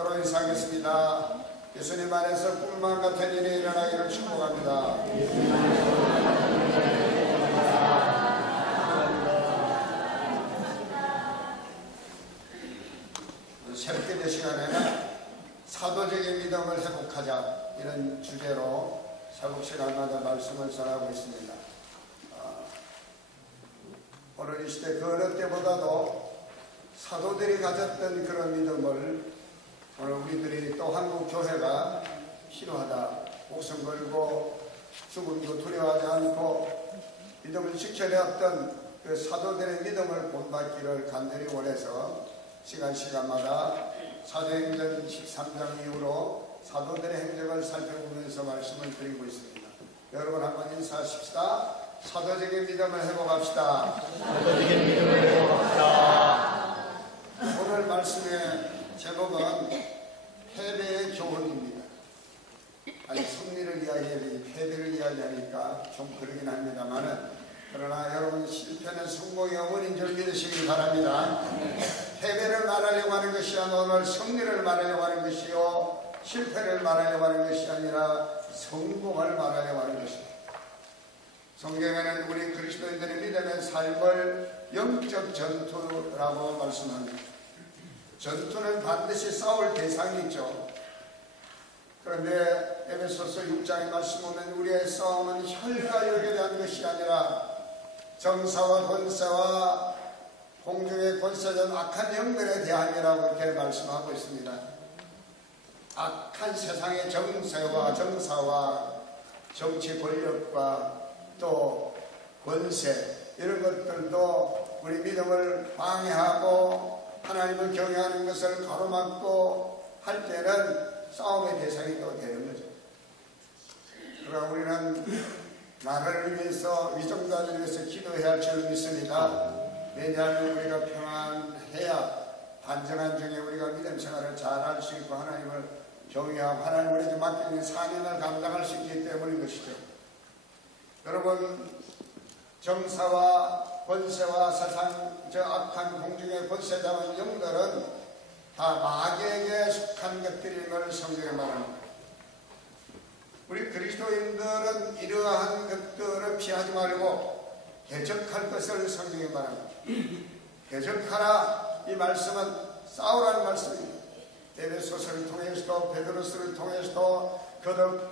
서로 인사하겠습니다. 예수님 안에서 꿈만 같은 일이 일어나기를 축복합니다. 새벽기도 시간에는 사도적인 믿음을 회복하자 이런 주제로 새벽 시간마다 말씀을 전하고 있습니다. 오늘 이 시대 그 어느 때보다도 사도들이 가졌던 그런 믿음을 오늘 우리들이 또 한국 교회가 필요하다. 목숨 걸고 죽음도 두려워하지 않고 믿음을 지켜내었던 그 사도들의 믿음을 본받기를 간절히 원해서 시간마다 사도행전 13장 이후로 사도들의 행적을 살펴보면서 말씀을 드리고 있습니다. 여러분 한번 인사하십시다. 사도적인 믿음을 회복합시다. 사도적인 믿음을 회복합시다. 오늘 말씀의 제목은 패배의 교훈입니다. 아니 승리를 이야기해야지 패배를 이야기하니까 좀 그러긴 합니다만은, 그러나 여러분 실패는 성공의 어머니인 줄 믿으시기 바랍니다. 패배를 말하려고 하는 것이 아니라 오늘 승리를 말하려고 하는 것이요, 실패를 말하려고 하는 것이 아니라 성공을 말하려고 하는 것입니다. 성경에는 우리 그리스도인들의 믿음의 삶을 영적 전투라고 말씀합니다. 전투는 반드시 싸울 대상이 있죠. 그런데 에베소서 6장의 말씀 보면 우리의 싸움은 혈과 육에 대한 것이 아니라 정사와 권세와 공중의 권세전 악한 영들에 대함이라고 이렇게 말씀하고 있습니다. 악한 세상의 정세와 정사와 정치 권력과 또 권세 이런 것들도 우리 믿음을 방해하고 하나님을 경외하는 것을 가로막고 할 때는 싸움의 대상이 또 되는 거죠. 그러나 우리는 나라를 위해서 위정자를 위해서 기도해야 할 줄 믿습니다. 왜냐하면 우리가 평안해야 반정한 중에 우리가 믿음 생활을 잘 할 수 있고 하나님을 경외하고 하나님 우리에게 맡기는 사명을 감당할 수 있기 때문인 것이죠. 여러분 정사와 권세와 세상 저 악한 공중의 권세자와 영들은 다 마귀에게 속한 것들임을 성경에 말합니다. 우리 그리스도인들은 이러한 것들을 피하지 말고 대적할 것을 성경에 말합니다. 대적하라 이 말씀은 싸우라는 말씀입니다. 에베소서를 통해서도 베드로서를 통해서도 거듭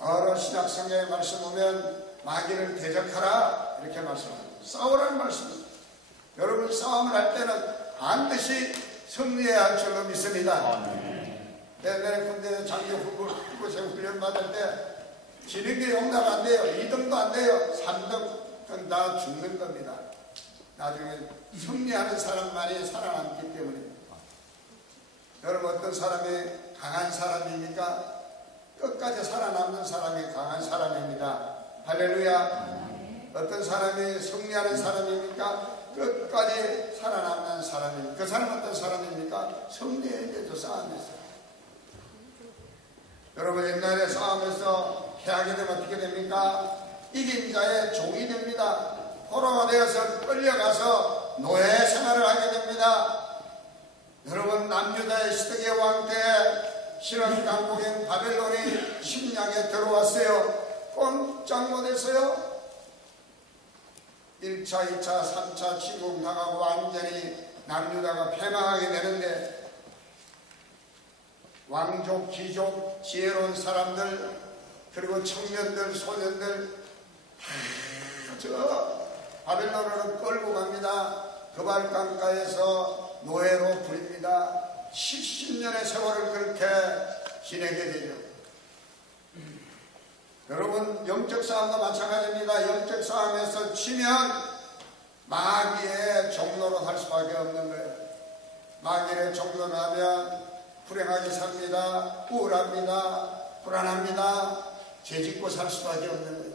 여러 신약 성경의 말씀 보면 마귀를 대적하라 이렇게 말씀합니다. 싸우라는 말씀입니다. 여러분 싸움을 할 때는 반드시 승리해야 할 줄로 믿습니다. 옛날에 군대 장교 후보생 훈련 받을 때 지는 게 용납 안 돼요. 2등도 안 돼요. 3등은 다 죽는 겁니다. 나중에 승리하는 사람만이 살아남기 때문입니다. 여러분 어떤 사람이 강한 사람입니까? 끝까지 살아남는 사람이 강한 사람입니다. 할렐루야. 어떤 사람이 승리하는 사람입니까? 끝까지 살아남는 사람입니다. 그 사람은 어떤 사람입니까? 승리에도 싸움에서. 여러분 옛날에 싸움에서 패하게 되면 어떻게 됩니까? 이긴 자의 종이 됩니다. 포로가 되어서 끌려가서 노예 생활을 하게 됩니다. 여러분 남유다의 시드기의 왕 때 신원 강국인 바벨론이 침략에 들어왔어요. 꼼짝 못했어요. 1차, 2차, 3차 침공당하고 완전히 남유다가 패망하게 되는데 왕족, 귀족, 지혜로운 사람들 그리고 청년들, 소년들 저 바벨론으로 끌고 갑니다. 그발강가에서 노예로 부립니다. 70년의 세월을 그렇게 지내게 되죠. 여러분 영적 싸움도 마찬가지입니다. 영적 싸움에서 치면 마귀의 종로로 살 수밖에 없는 거예요. 마귀의 종로로 하면 불행하게 삽니다. 우울합니다. 불안합니다. 죄짓고 살 수밖에 없는 거예요.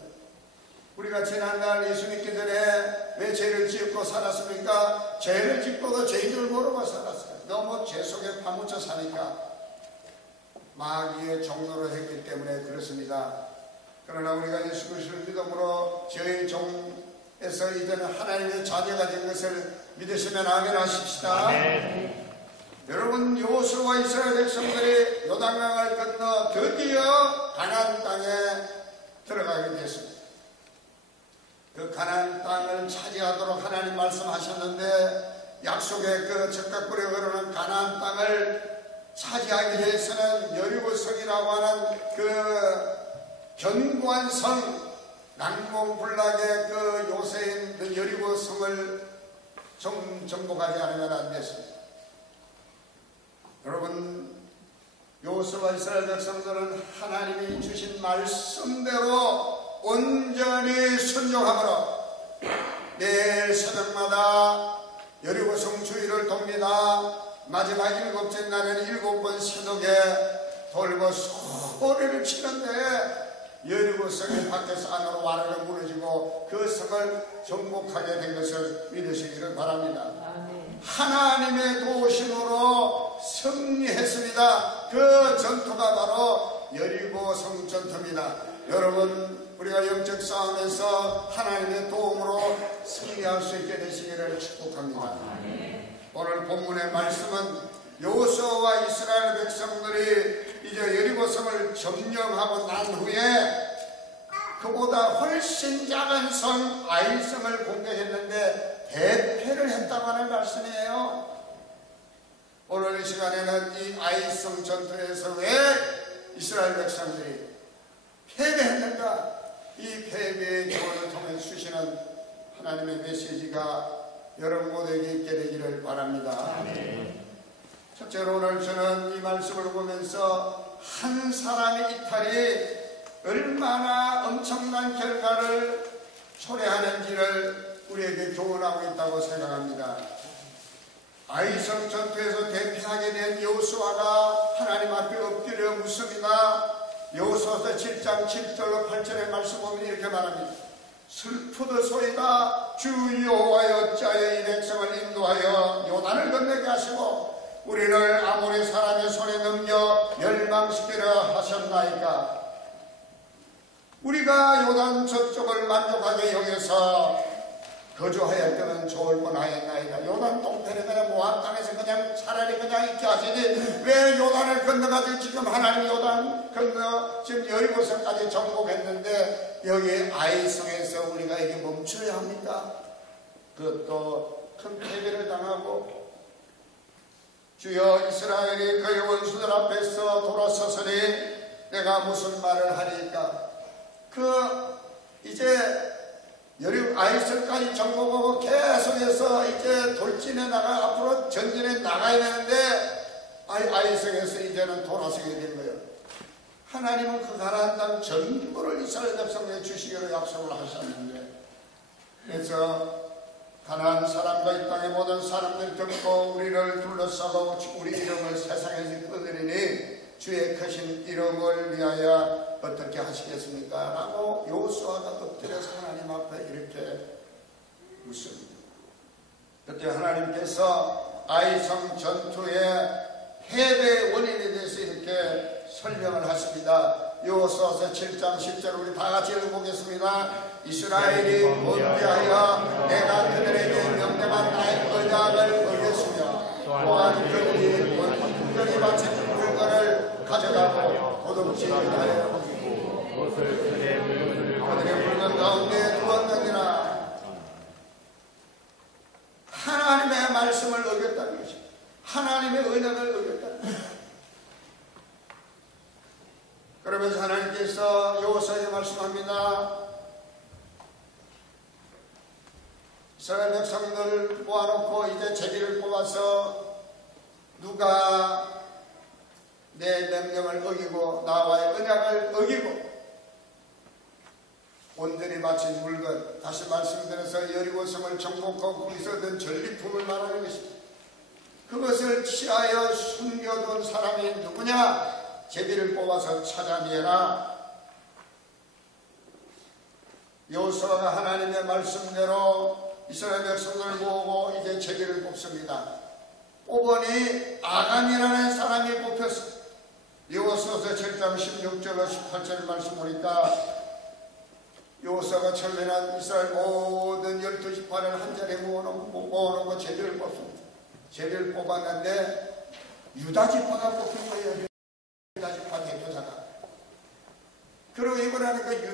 우리가 지난날 예수 믿기 전에 왜 죄를 짓고 살았습니까? 죄를 짓고도 죄인 줄 모르고 살았어요. 너무 죄 속에 파묻혀 사니까 마귀의 종로로 했기 때문에 그렇습니다. 그러나 우리가 예수 그리스도를 믿음으로 저희 종에서 이제는 하나님의 자녀가 된 것을 믿으시면 아멘 하십시다. 아멘. 여러분, 여호수아와 이스라엘 백성들이 요단강을 건너 드디어 가나안 땅에 들어가게 됐습니다. 그 가나안 땅을 차지하도록 하나님 말씀하셨는데, 약속의 그 적각불에 흐르는 가나안 땅을 차지하기 위해서는 여리고성이라고 하는 그 견고한 성, 난공불락의 그 요새인 그 여리고성을 정복하지 않으면 안 됐습니다. 여러분, 여호수아와 이스라엘 백성들은 하나님이 주신 말씀대로 온전히 순종함으로 매일 새벽마다 여리고성 주위를 돕니다. 마지막 일곱째 날에는 7번 새벽에 돌고 소리를 치는데 여리고성이 밖에서 안으로 와르르 무너지고 그 성을 정복하게 된 것을 믿으시기를 바랍니다. 하나님의 도우심으로 승리했습니다. 그 전투가 바로 여리고성 전투입니다. 여러분, 우리가 영적 싸움에서 하나님의 도움으로 승리할 수 있게 되시기를 축복합니다. 오늘 본문의 말씀은 여호수아와 이스라엘 백성들이 이제 여리고성을 점령하고 난 후에 그보다 훨씬 작은 성 아이성을 공격했는데 대패를 했다고 하는 말씀이에요. 오늘 이 시간에는 이 아이성 전투에서 왜 이스라엘 백성들이 패배했는가, 이 패배의 교훈을 통해 주시는 하나님의 메시지가 여러분 모두에게 있게 되기를 바랍니다. 첫째로 오늘 저는 이 말씀을 보면서 한 사람의 이탈이 얼마나 엄청난 결과를 초래하는지를 우리에게 교훈하고 있다고 생각합니다. 아이성 전투에서 대피하게 된 여호수아가 하나님 앞에 엎드려 묻습니다. 여호수아서 7장 7절로 8절의 말씀 보면 이렇게 말합니다. 슬프도소이다. 주 여호와여 어찌하여 이 백성을 인도하여 요단을 건너게 하시고 우리를 아모리 사람의 손에 넘겨 멸망시키려 하셨나이까. 우리가 요단 저쪽을 만족하게 여겨서 거주하였다면 좋을 뻔하였나이다. 요단 동편에 그냥 모압 땅에서 그냥 차라리 그냥 있게 하시니 왜 요단을 건너가지고 지금 하나님 요단 건너 지금 여리고성까지 정복했는데 여기 아이성에서 우리가 이게 멈춰야 합니까? 그것도 큰 패배를 당하고 주여 이스라엘이 그의 원수들 앞에서 돌아서서니 내가 무슨 말을 하리까? 이제 아이성까지 정복하고 계속해서 이제 돌진해 나가 앞으로 전진해 나가야 되는데 아이성에서 이제는 돌아서게 된 거예요. 하나님은 그 가나안 땅 전부를 이스라엘 백성에게 주시기로 약속을 하셨는데, 그래서 가나안 사람과 이 땅의 모든 사람들 듣고 우리를 둘러싸고 우리 이름을 세상에서 꺼내리니 주의 크신 이름을 위하여 어떻게 하시겠습니까? 라고 여호수아가 엎드려서 하나님 앞에 이렇게 묻습니다. 그때 하나님께서 아이성 전투의 패배의 원인에 대해서 이렇게 설명을 하십니다. 여호수아서 7장 10절 우리 다 같이 읽어보겠습니다. 이스라엘이 범죄하여 내가 그들에게 명령한 나의 언약을 어겼으며 또한 그들이 온전히 바친 물건을 가져가고 도둑질하여 그들의 물건 가운데 두었느니라. 하나님의 말씀을 어겼다는 것입니다. 하나님의 언약을 어겼다는 것입니다. 그러면서 하나님께서 여호수아에게 말씀합니다. 이스라엘 백성들을 모아놓고 이제 제비를 뽑아서 누가 내 명령을 어기고 나와의 언약을 어기고 온전히 바친 물건, 다시 말씀드려서 여리고성을 정복하고 거기서 얻은 전리품을 말하는 것입니다. 그것을 취하여 숨겨둔 사람이 누구냐? 제비를 뽑아서 찾아내라. 여호수아가 하나님의 말씀대로 이스라엘 백성을 모으고 이제 제비를 뽑습니다. 뽑으니 아간이라는 사람이 뽑혔습니다. 여호수아서 7장 16절로 18절 말씀 보니까 여호수아가 처음에는 이스라엘 모든 12지파를 한 자리에 모아놓고 제비를 뽑습니다. 제비를 뽑았는데 유다지파가 뽑힌 거예요. 유다지파 대표자가. 그리고 이번에는 그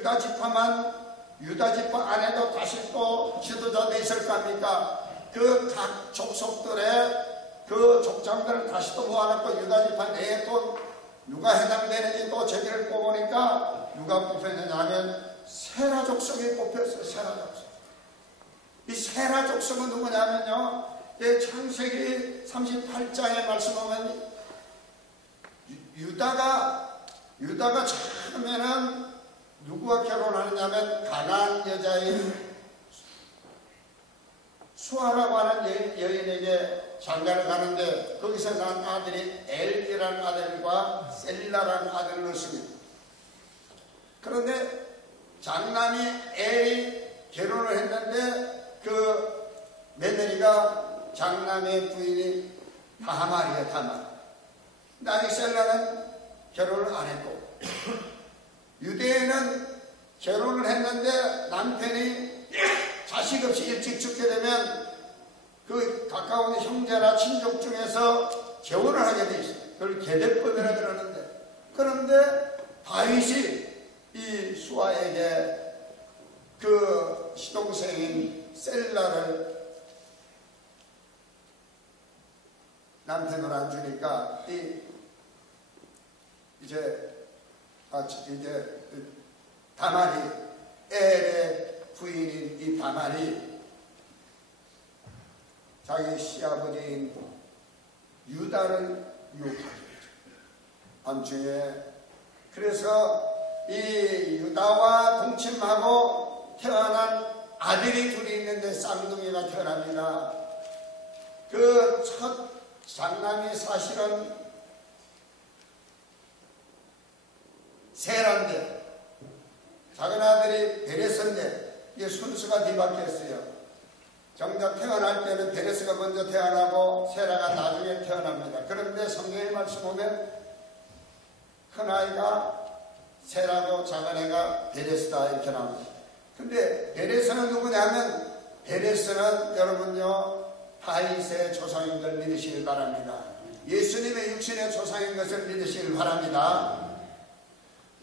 유다지파 안에도 다시 또 지도자도 있을 겁니까? 그 각 족속들의 그 족장들을 다시 또 모아놓고 유다지파 내에 또 누가 해당되는지 또 저기를 뽑으니까 누가 뽑혔느냐 하면 세라 족속이 뽑혔어요. 세라 족속. 이 세라 족속은 누구냐면요, 창세기 38장에 말씀하면 유다가 처음에는 누구와 결혼하느냐면 가나안 여자인 수아라고 하는 여인에게 장가를 가는데 거기서 난 아들이 엘이라는 아들과 셀라라는 아들을 낳습니다. 그런데 장남이 엘이 결혼을 했는데 그 며느리가 장남의 부인이 다말이에요. 다말. 근데 아직 셀라는 결혼을 안 했고 유대인은 결혼을 했는데 남편이 자식 없이 일찍 죽게 되면 그 가까운 형제나 친족 중에서 재혼을 하게 돼 있어요. 그걸 계대법이라 그러는데, 그런데 다윗이 이 수아에게 그 시동생인 셀라를 남편으로 안 주니까 이제 다말이, 엘의 부인인 이 다말이 자기 시아버지인 유다를 유혹하게 되죠. 밤중에. 그래서 이 유다와 동침하고 태어난 아들이 둘이 있는데 쌍둥이가 태어납니다. 그 첫 장남이 사실은 세라인데 작은 아들이 베레스인데 이게 순수가 뒤바뀌었어요. 정작 태어날 때는 베레스가 먼저 태어나고 세라가 나중에 태어납니다. 그런데 성경의 말씀 보면 큰아이가 세라고 작은애가 베레스다 이렇게 나옵니다. 근데 베레스는 누구냐면 베레스는 여러분요 다윗의 조상인 걸 믿으시길 바랍니다. 예수님의 육신의 조상인 것을 믿으시길 바랍니다.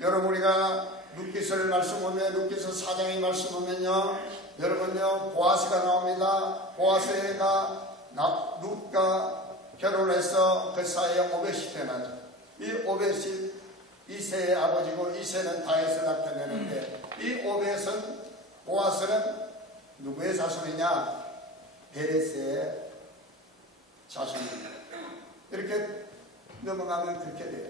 여러분 우리가 룻기서를 말씀 보면 룻기서 4장의 말씀 보면요 여러분요 보아스가 나옵니다. 보아스가 룻과 결혼해서 그 사이에 오벳이 태어나죠. 이 오벳이 이새의 아버지고 이새는 다윗을 나타내는데 이 오벳은 보아스는 누구의 자손이냐? 베레스의 자손입니다. 이렇게 넘어가면 그렇게 돼요.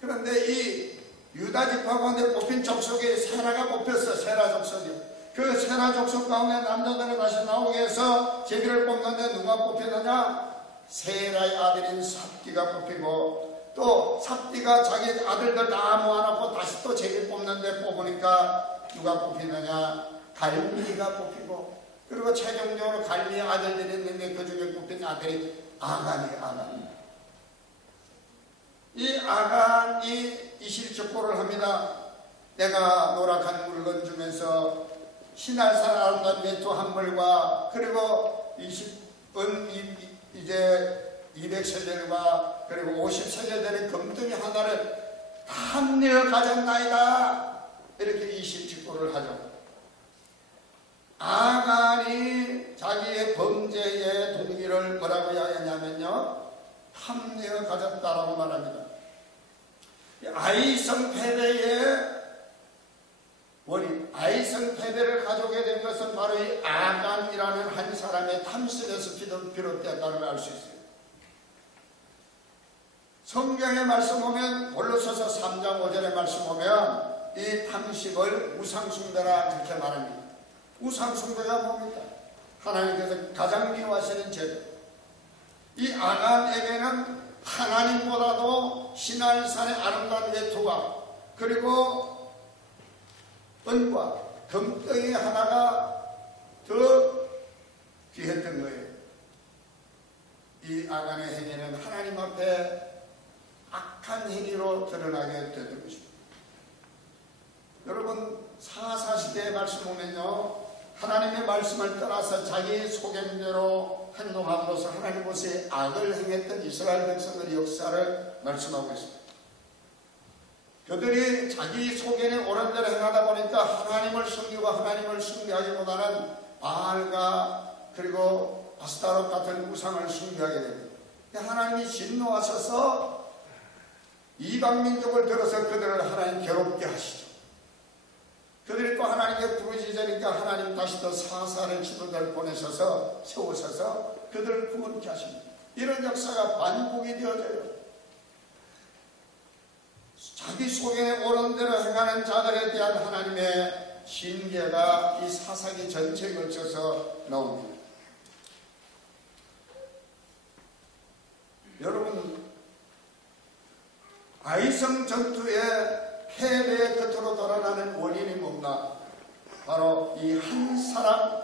그런데 이 유다 지파 가운데 뽑힌 족속에 세라가 뽑혔어. 세라 족속이. 그 세라 족속 가운데 남자들을 다시 나오게 해서 제비를 뽑는데 누가 뽑히느냐? 세라의 아들인 삽디가 뽑히고 또 삽디가 자기 아들들 다 모아놓고 다시 또 제비 뽑는데 뽑으니까 누가 뽑히느냐? 갈미가 뽑히고 그리고 최종적으로 갈미의 아들들이 있는데 그 중에 뽑힌 아들이 아간이에요. 아간. 이 아간이 이실직고를 합니다. 내가 노력한 물건 중에서 신할산 아름다운 메투 한 벌과 그리고 이제 200세겔과 그리고 50세겔 되는 금덩이 하나를 탐내어 가졌나이다. 이렇게 이실직고를 하죠. 아간이 자기의 범죄의 동기를 뭐라고 이야기하냐면요 탐내어 가졌다라고 말합니다. 아이성 패배의 원인, 아이성 패배를 가져오게 된 것은 바로 이 아간이라는 한 사람의 탐심에서 비롯되었다는 걸 알 수 있어요. 성경의 말씀 보면 골로새서 3장 5절의 말씀 보면 이 탐심을 우상숭배라 그렇게 말합니다. 우상숭배가 뭡니까? 하나님께서 가장 미워하시는 죄. 이 아간에게는 하나님보다도 신할산의 아름다운 외투와 그리고 은과 금덩이 하나가 더 귀했던 거예요. 이 아간의 행위는 하나님 앞에 악한 행위로 드러나게 되는 것입니다. 여러분 사사시대의 말씀 보면요 하나님의 말씀을 떠나서 자기 소견대로 행동함으로써 하나님 곳에 악을 행했던 이스라엘 백성들의 역사를 말씀하고 있습니다. 그들이 자기 소견에 옳은 대로 행하다 보니까 하나님을 섬기고 하나님을 숭배하기보다는 바알과 그리고 아스타롯 같은 우상을 숭배하게 됩니다. 하나님이 진노하셔서 이방 민족을 들어서 그들을 하나님 괴롭게 하시죠. 그들이 또 하나님께 부르짖으니까 하나님 다시 또 사사를 지도자를 보내셔서 세우셔서 그들을 구원케 하십니다. 이런 역사가 반복이 되어져요. 자기 소견에 옳은 대로 행하는 자들에 대한 하나님의 징계가 이 사사기 전체에 걸쳐서 나옵니다. 여러분, 아이성 전투의 패배의 끝으로 돌아가는 원인이 뭔가? 바로 이 한 사람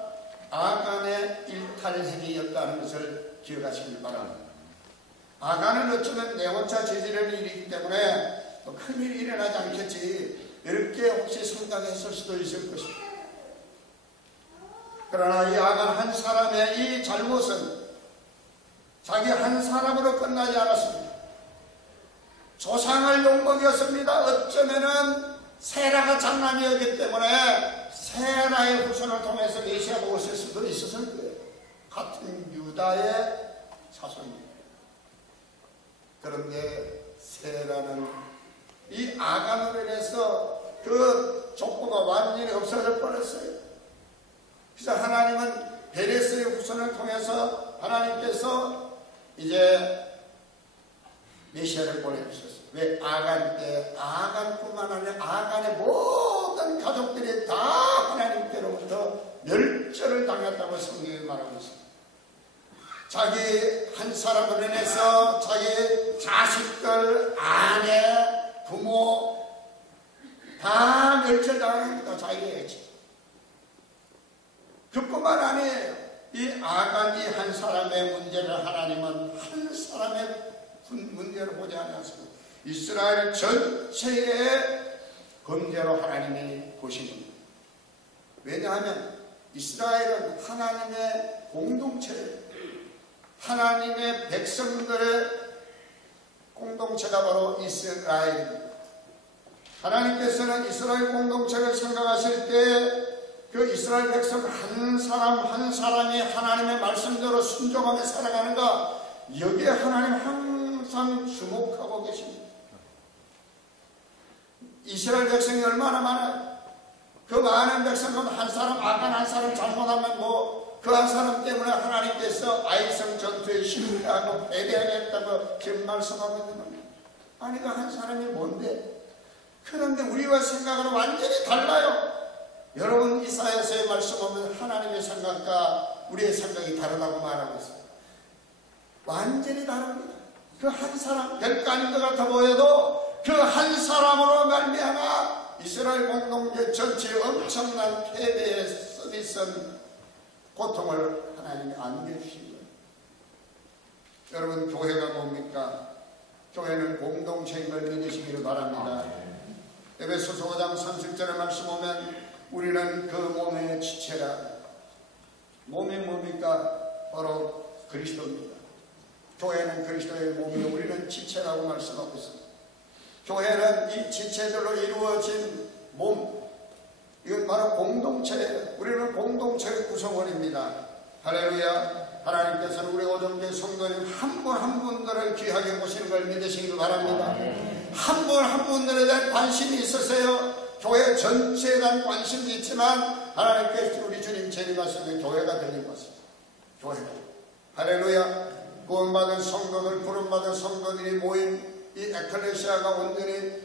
아간의 일탈행위였다는 것을 기억하시길 바랍니다. 아간은 어쩌면 내원자 저지른 일이기 때문에 큰일이 일어나지 않겠지 이렇게 혹시 생각했을 수도 있을 것입니다. 그러나 이 아간 한 사람의 이 잘못은 자기 한 사람으로 끝나지 않았습니다. 조상을 욕먹였습니다. 어쩌면은 세라가 장남이었기 때문에 세라의 후손을 통해서 메시아가 오실 수도 있었을 거예요. 같은 유다의 자손입니다. 그런데 세라는 이 아간으로 인해서 그 족보가 완전히 없어져 버렸어요. 그래서 하나님은 베레스의 후손을 통해서 하나님께서 이제 메시아를 보내주셨어요. 왜? 아간 때 아간뿐만 아니라 아간의 모든 가족들이 다 하나님께로부터 멸절을 당했다고 성경이 말하고 있습니다. 자기 한 사람으로 인해서 자기 자식들, 아내, 부모 다 멸절당합니다. 자기의 애지. 그뿐만 아니에요. 이 아간 이 한 사람의 문제를 하나님은 한 사람의 문제로 보지 않았습니다. 이스라엘 전체의 범죄로 하나님이 보시는. 왜냐하면 이스라엘은 하나님의 공동체예요. 하나님의 백성들의 공동체가 바로 이스라엘입니다. 하나님께서는 이스라엘 공동체를 생각하실 때 그 이스라엘 백성 한 사람 한 사람이 하나님의 말씀대로 순종하며 살아가는가, 여기에 하나님 항상 주목하고 계십니다. 이스라엘 백성이 얼마나 많아요? 그 많은 백성은 한 사람, 아간 한 사람 잘못하면 그 한 사람 때문에 하나님께서 아이성 전투에 실패하고 패배하겠다고 지금 말씀하고 있는 겁니다. 아니, 그 한 사람이 뭔데? 그런데 우리와 생각은 완전히 달라요. 여러분, 이사야서의 말씀하면 하나님의 생각과 우리의 생각이 다르다고 말하고 있어요. 완전히 다릅니다. 그 한 사람, 별거 아닌 것 같아 보여도 그 한 사람으로 말미암아 이스라엘 공동체 전체에 엄청난 패배의 서비스한 고통을 하나님이 안겨주신 거예요. 여러분, 교회가 뭡니까? 교회는 공동체인 걸 믿으시기를 바랍니다. 에베소서 5장 30절의 말씀 보면 우리는 그 몸의 지체라. 몸이 뭡니까? 바로 그리스도입니다. 교회는 그리스도의 몸이고 우리는 지체라고 말씀하고 있습니다. 교회는 이 지체들로 이루어진 몸, 이건 바로 공동체예요. 우리는 공동체의 구성원입니다. 할렐루야. 하나님께서는 우리 오정교회 성도님 한 분 한 분들을 귀하게 보시는 걸 믿으시길 바랍니다. 한 분 한 분들에 대한 관심이 있으세요. 교회 전체에 대한 관심도 있지만 하나님께서 우리 주님 재림하시는 교회가 되는 것입니다. 교회가. 할렐루야. 구원받은 성도들, 부름받은 성도들이 모인 이 에클레시아가 온전히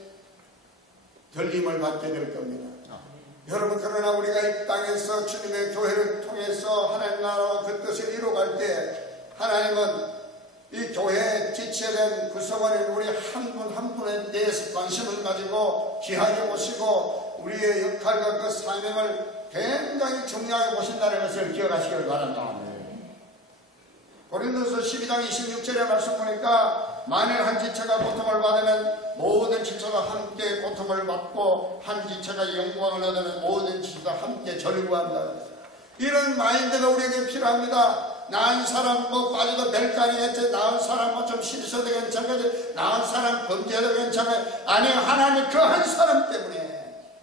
들림을 받게 될 겁니다. 여러분, 그러나 우리가 이 땅에서 주님의 교회를 통해서 하나님 나라와 그 뜻을 이루어갈 때 하나님은 이 교회에 지체된 구성원인 우리 한 분 한 분에 대해서 관심을 가지고 귀하게 보시고 우리의 역할과 그 사명을 굉장히 중요하게 보신다는 것을 기억하시길 바랍니다. 고린도서 12장 26절에 말씀 보니까 만일 한 지체가 고통을 받으면 모든 지체가 함께 고통을 받고 한 지체가 영광을 얻으면 모든 지체가 함께 절구한다. 이런 마인드가 우리에게 필요합니다. 나은 사람 뭐 빠져도 별간이겠지, 나은 사람 뭐 좀 실수도 괜찮겠지, 나은 사람 범죄도 괜찮겠지. 아니, 하나님 그 한 사람 때문에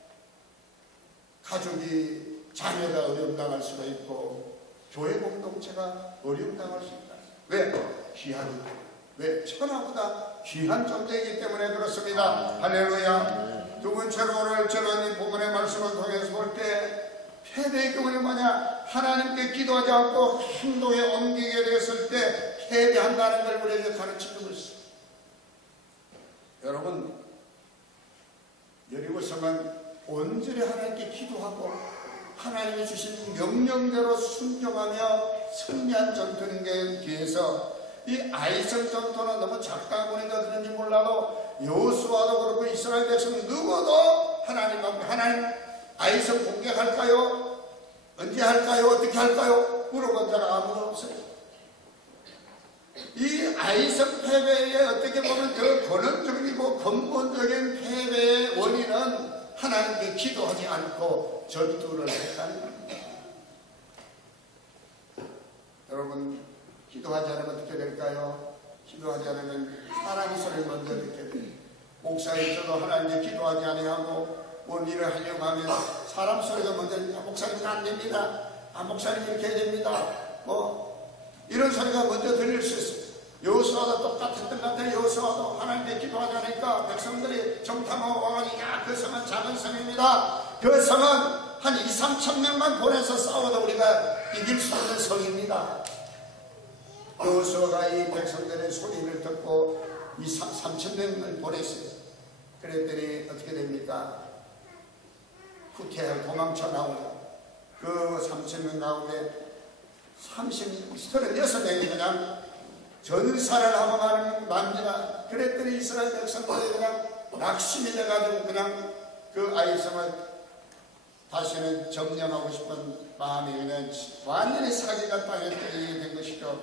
가족이, 자녀가 어려움 당할 수가 있고 교회 공동체가 어려움 당할 수 있다. 왜? 귀한, 왜? 천하보다 귀한 존재이기 때문에 그렇습니다. 할렐루야. 두 번째로 오늘 저는 이 본문의 말씀을 통해서 볼 때 패배의 근원이 뭐냐? 하나님께 기도하지 않고 행동에 옮기게 되었을 때 패배한다는 걸 우리에게 가르치고 있어요. 여러분, 여리고성은 온전히 하나님께 기도하고 하나님이 주신 명령대로 순종하며 승리한 전투에 비해서 이 아이성 전투는 너무 작다 보니까 그런지 몰라도 여호수아도 그렇고 이스라엘 백성 누구도 하나님 아이성 공격할까요? 언제 할까요? 어떻게 할까요? 물어본 자가 아무도 없어요. 이 아이성 패배의 어떻게 보면 더 근원적이고 근본적인 패배의 원인은 하나님께 기도하지 않고 전투를 했다는 겁니다. 여러분, 기도하지 않으면 어떻게 될까요? 기도하지 않으면 사람 소리를 먼저 듣게 돼요. 목사님도 하나님께 기도하지 아니하고 뭔 일을 하려고 하면 사람 소리가 먼저, 목사님 안 됩니다. 목사님 이렇게 해야 됩니다. 뭐 이런 소리가 먼저 들릴 수 있어요. 여호수아도 똑같았던 것 같아요. 여호수아도 하나님께 기도하지 않으니까 백성들이 정탐하고 와가지고, 야, 그 성은 작은 성입니다. 그 성은 한 2~3천 명만 보내서 싸워도 우리가 이길 수 있는 성입니다. 여호수아가 이 백성들의 소리를 듣고 2~3천 명을 보냈어요. 그랬더니 어떻게 됩니까? 후퇴하고 도망쳐 나오고 그 3천 명 가운데 36명이 그냥 전사를 하고 맙니다. 그랬더니 이스라엘 백성들이 그냥 낙심이 돼가지고 그냥 그 아이성을 다시는 점령하고 싶은 마음이 그냥 완전히 사기가 당했더니 된 것이죠.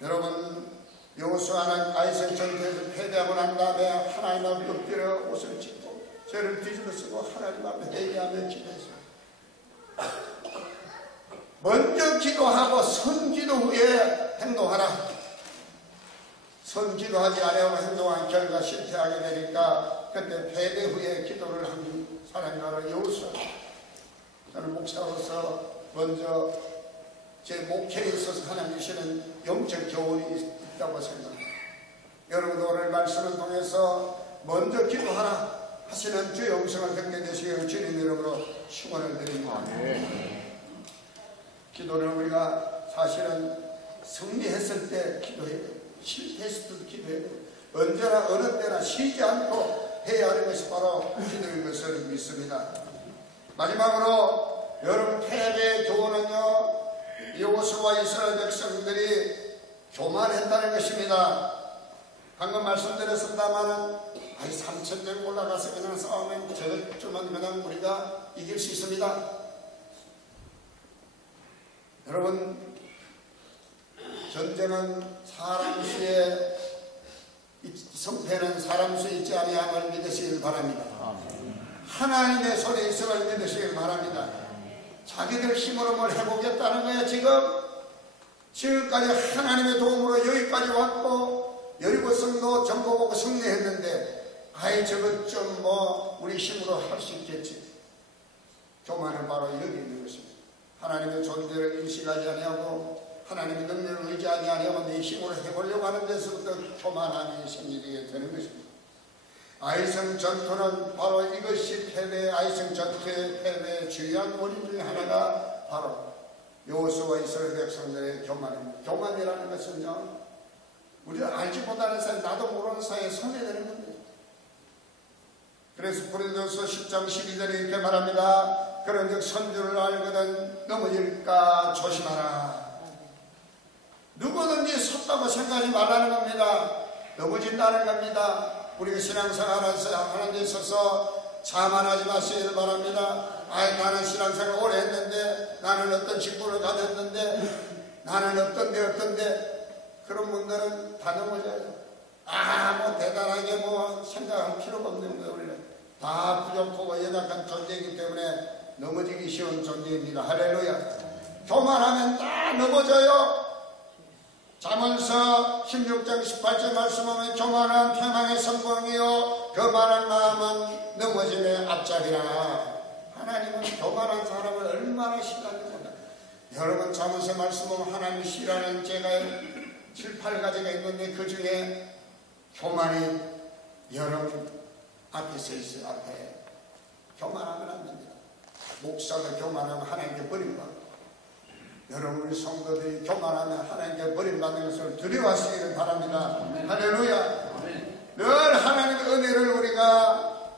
여러분, 여호수아는 아이성 전투에서 패배하고 난 다음에 하나님 앞에 엎드려 옷을 찢고 죄를 뒤집어 쓰고 하나님 앞에 회개하며 기도했습니다. 먼저 기도하고 선기도 후에 행동하라. 선기도하지 않으면 행동한 결과 실패하게 되니까 그때 패배 후에 기도를 한 사람이 바로 여호수아. 저는 목사로서 먼저 제 목회에 있어서 하나님 주시는 영적 교훈이 있다고 생각합니다. 여러분도 오늘 말씀을 통해서 먼저 기도하라 하시는 주의 음성을 듣게 되시길 주님 이름으로 축원을 드립니다. 기도를 우리가 사실은 승리했을 때 기도해야 돼요. 실패했을 때도 기도해야 돼요. 언제나 어느 때나 쉬지 않고 해야 하는 것이 바로 기도인 것을 믿습니다. 마지막으로 여러분, 패배의 교훈은요, 여호수아와 이스라엘 백성들이 교만했다는 것입니다. 방금 말씀드렸습니다마는 3,000명 올라가서 그냥 싸우면 저것쯤은 그냥 우리가 이길 수 있습니다. 여러분, 전쟁은 사람 수에, 성패는 사람 수에 있지 아니함을 믿으시길 바랍니다. 하나님의 손에 있음을 믿으시길 바랍니다. 자기들 힘으로 뭘 해보겠다는 거예요. 지금까지 하나님의 도움으로 여기까지 왔고 여리고성도 점거보고 승리했는데, 아이 저것 좀 뭐 우리 힘으로 할 수 있겠지. 교만은 바로 여기 있는 것입니다. 하나님의 존재를 인식하지 아니하고 하나님의 능력을 의지하지 아니하고 내 힘으로 해보려고 하는 데서부터 교만함이 생기게 되는 것입니다. 아이성 전투는 바로 이것이 아이성 전투의 패배의 중요한 원인 중에 하나가 바로 여호수아와 이스라엘 백성들의 교만입니다. 교만이라는 것은요, 우리가 알지 못하는 사이, 나도 모르는 사이에 손해되는 겁니다. 그래서 고린도서 10장 12절에 이렇게 말합니다. 그런즉 선주를 알거든 넘어질까 조심하라. 누구든지 섰다고 생각하지 말라는 겁니다. 넘어진다는 겁니다. 우리가 신앙생활에서 하는 데 있어서 자만하지 마시기를 바랍니다. 나는 신앙생활 오래 했는데, 나는 어떤 직분을 가졌는데, 나는 어떤데 그런 분들은 다 넘어져요. 뭐 대단하게 뭐 생각할 필요가 없는 거예요. 우리는 다 부족하고 연약한 존재이기 때문에 넘어지기 쉬운 존재입니다. 할렐루야. 교만하면 다 넘어져요. 잠언서 16장 18절 말씀하면 교만한 패망의 선봉이요 거만한 마음은 넘어짐의 앞잡이라. 하나님은 교만한 사람을 얼마나 싫어하는가. 여러분 잠언서 말씀하면 하나님이 싫어하는 죄가 7, 8가지가 있는데 그 중에 교만이 여러분 앞에 서 있어요. 앞에 교만하면 안 됩니다. 목사가 교만하면 하나님께 버림받고, 여러분 우리 성도들이 교만하면 하나님께 버림받는 것을 두려워하시기를 바랍니다. 할렐루야. 늘 하나님의 은혜를 우리가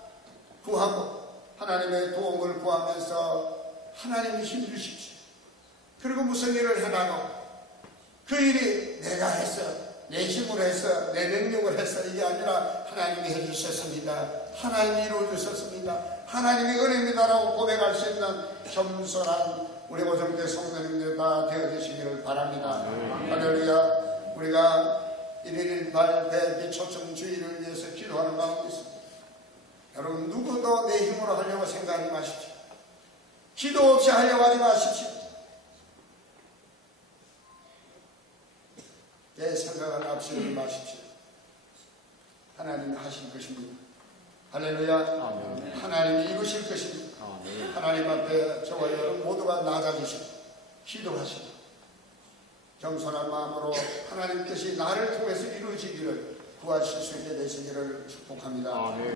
구하고 하나님의 도움을 구하면서 하나님이 힘주십시오. 그리고 무슨 일을 해나가고 그 일이 내가 했어, 내 힘으로 했어, 내 능력을 했어, 이게 아니라 하나님이 해주셨습니다. 하나님이 이루어주셨습니다. 하나님이 은혜입니다라고 고백할 수 있는 겸손한 우리 오정대 성도님들 다 되어주시기를 바랍니다. 할렐루야. 우리가 1.18 대비 초청주의를 위해서 기도하는 가운데 있습니다. 여러분 누구도 내 힘으로 하려고 생각하지 마십시오. 기도 없이 하려고 하지 마십시오. 내 생각을 앞세우지 마십시오. 하나님이 하실 것입니다. 할렐루야. 아멘. 하나님이 이루실 것입니다. 아멘. 하나님 앞에 저와 여러분 모두가 낮아지시고 기도하시고 겸손한 마음으로 하나님 뜻이 나를 통해서 이루어지기를 구하실 수 있게 되시기를 축복합니다. 아멘.